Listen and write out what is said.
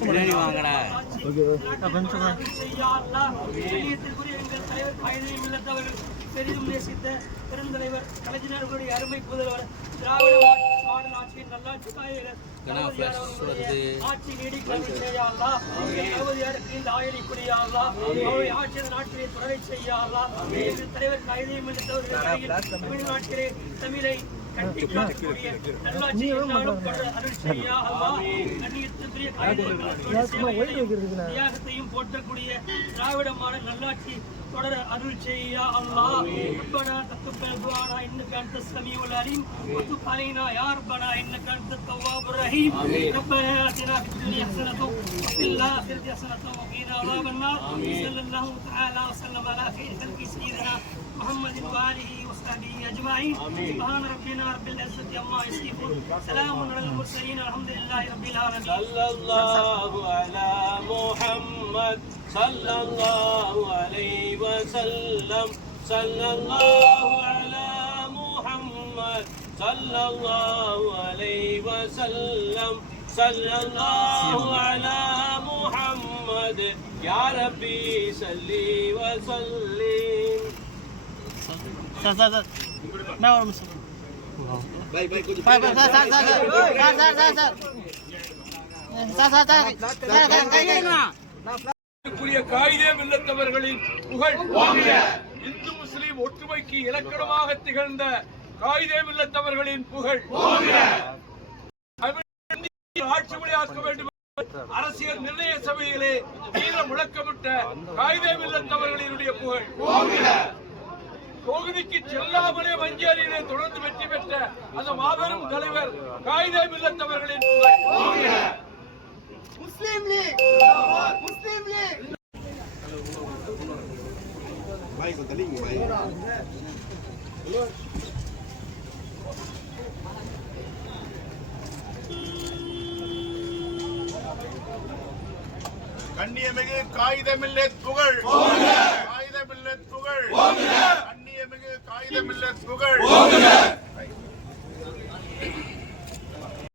பின்னாடி வாங்கடா பெரிதும் நேசித்த பெருந்தலைவர் கலைஞர்களுடைய அருமை புதல்வர் திராவிட ஆட்சி நீடிக்கிறது செய்யாதா இந்த ஆயுளை புரியாதா அவருடைய ஆட்சியர் நாட்டிலே தொடரை செய்யாதா தலைவர் கைதையும் தமிழ்நாட்டிலே தமிழை கட்டி காக்கக்கூடிய நல்லாட்சி என்னாலும் தொடர அருள் செய்யா அல்லா கண்ணியத்திற்குரிய கைதியம் தியாகத்தையும் போற்றக்கூடிய திராவிட மாடல் நல்லாட்சி தொடர அருள் செய்யா அல்லாஹ் ربنا تقبل دعانا انك انت السميع العليم وتب علينا يا ربنا انك انت التواب الرحيم ربنا اتنا في الدنيا حسنه وفي الاخره حسنه وقنا عذاب النار صلى الله تعالى وسلم على خير خلق سيدنا محمد واله وصحبه اجمعين سبحان ربنا رب العزة عما يصفون. سلام على المرسلين الحمد لله رب العالمين. صلى الله على محمد. صلى الله عليه وسلم. صلى الله على محمد. صلى الله عليه وسلم. صلى الله على محمد. يا ربي صلي وسلم. సార్ సార్ సార్ మేము காகிதம் இல்லத்தவர்களின் புகழ். இந்து முஸ்லிம் ஒற்றுமைக்கு இலக்கணமாக திகழ்ந்த காகிதம் இல்லத்தவர்களின் புகழ். ஆட்சி மொழியாக்க வேண்டும். அரசியல் நிர்ணய சபையிலே தீவிர முழக்கமிட்ட காகிதம் இல்லத்தவர்களினுடைய புகழ். தொகுதிக்கு செல்லாமலே மஞ்சேரியிலே தொடர்ந்து வெற்றி பெற்ற அந்த மாபெரும் தலைவர் காயிதே மில்லத்தவர்களின் புகழ். கண்ணியமிகு காகிதமில்லை புகழ். காகிதமில்லை புகழ். ಕಾಯ್ದೆ ಮಿಲ್ಲೆಟ್ಸ್ಗಳು ಹೋಗಲಿ